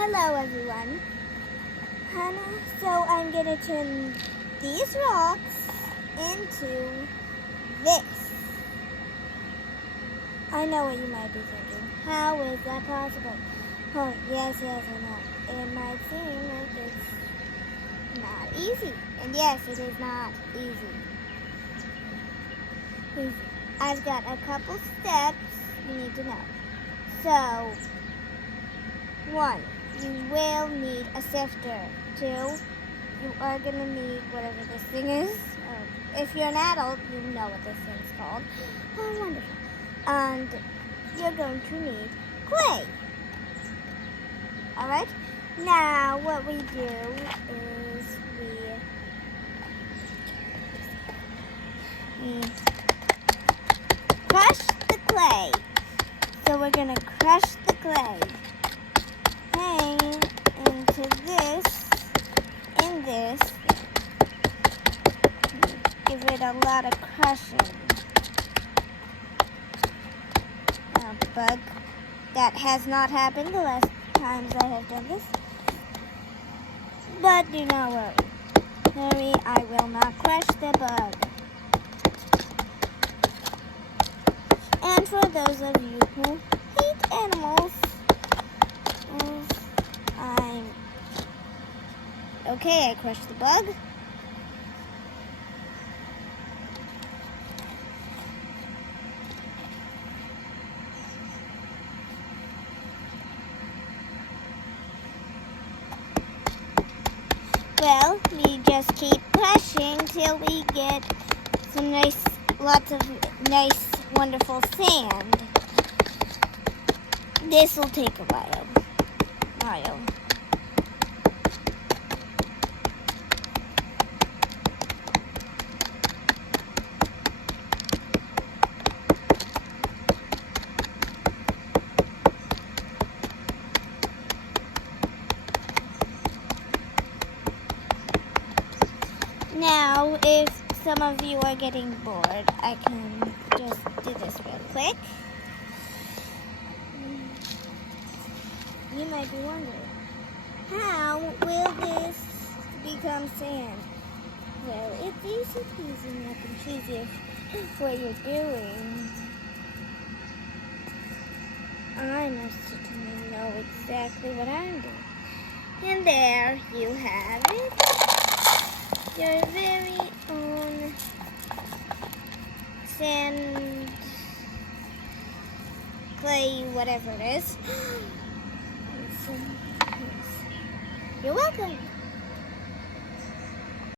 Hello everyone. So I'm going to turn these rocks into this. I know what you might be thinking. How is that possible? Oh, yes, I know. It might seem like it's not easy. And yes, it is not easy. I've got a couple steps you need to know. So, 1, you will need a sifter. 2, you are going to need whatever this thing is. If you're an adult, you know what this thing's called. Oh, wonderful. And you're going to need clay. Alright? Now, what we do is we crush the clay. So we're going to crush the clay. Hang into this, in this. Give it a lot of crushing. Bug. That has not happened the last times I have done this. But do not worry. Hurry, I will not crush the bug. And for those of you who hate animals, okay, I crushed the bug. Well, we just keep crushing till we get some lots of nice, wonderful sand. This will take a while. Now, if some of you are getting bored, I can just do this real quick. You might be wondering, how will this become sand? Well, it's easy peasy, nothing cheesy if what you're doing. I must certainly know exactly what I'm doing. And there you have it. Your very own sand, clay, whatever it is. You're welcome.